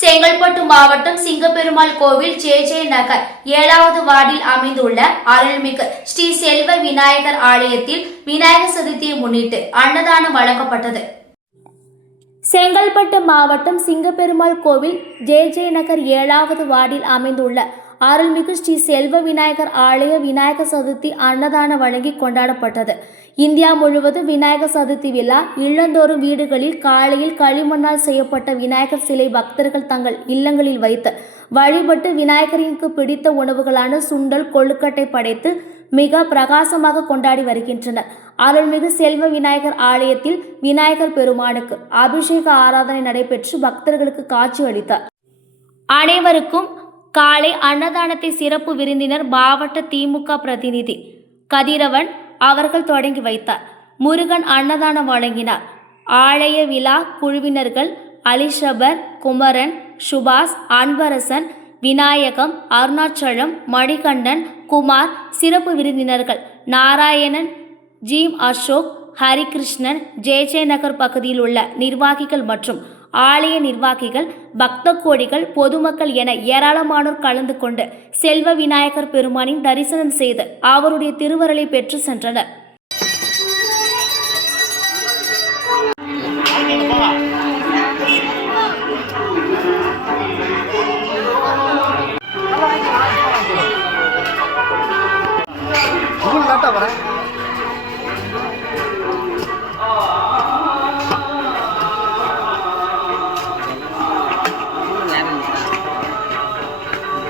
செங்கல்பட்டு மாவட்டம் சிங்கப்பெருமாள் கோவில் J J நகர் ஏழாவது வார்டில் அமைந்துள்ள அருள்மிகு ஸ்ரீ செல்வ விநாயகர் ஆலயத்தில் விநாயகர் சதுர்த்தியை முன்னிட்டு அன்னதானம் வழங்கப்பட்டது. செங்கல்பட்டு மாவட்டம் சிங்கப்பெருமாள் கோவில் ஜே ஜே நகர் ஏழாவது வார்டில் அமைந்துள்ள அருள்மிகு ஸ்ரீ செல்வ விநாயகர் ஆலய விநாயகர் சதுர்த்தி அன்னதானம் வழங்கி கொண்டாடப்பட்டது. இந்தியா முழுவதும் விநாயகர் சதுர்த்தி விழா இல்லந்தோறும் வீடுகளில் காலையில் களிமண்ணால் செய்யப்பட்ட விநாயகர் சிலை பக்தர்கள் தங்கள் இல்லங்களில் வைத்து வழிபட்டு விநாயகருக்கு பிடித்த உணவுகளான சுண்டல் கொழுக்கட்டை படைத்து மிக பிரகாசமாக கொண்டாடி வருகின்றனர். அருள்மிகு செல்வ விநாயகர் ஆலயத்தில் விநாயகர் பெருமானுக்கு அபிஷேக ஆராதனை நடைபெற்று பக்தர்களுக்கு காட்சி அளித்தார் அனைவருக்கும் காலை அன்னதானத்தை சிறப்பு விருந்தினர் மாவட்ட திமுக பிரதிநிதி கதிரவன் அவர்கள் தொடங்கி வைத்தார். முருகன் அன்னதானம் வழங்கினார். ஆலய விழா குழுவினர்கள் அலிஷபர் குமரன் சுபாஷ் அன்பரசன் விநாயகம் அருணாச்சலம் மணிகண்டன் குமார் சிறப்பு விருந்தினர்கள் நாராயணன் ஜீம் அசோக் ஹரிகிருஷ்ணன் ஜே ஜே நகர் பகுதியில் உள்ள நிர்வாகிகள் மற்றும் ஆலய நிர்வாகிகள் பக்த கோடிகள் பொதுமக்கள் என ஏராளமானோர் கலந்து கொண்டு செல்வ விநாயகர் பெருமானின் தரிசனம் செய்து அவருடைய திருவருளை பெற்று சென்றனர். இவ்வளோ லேட்டாக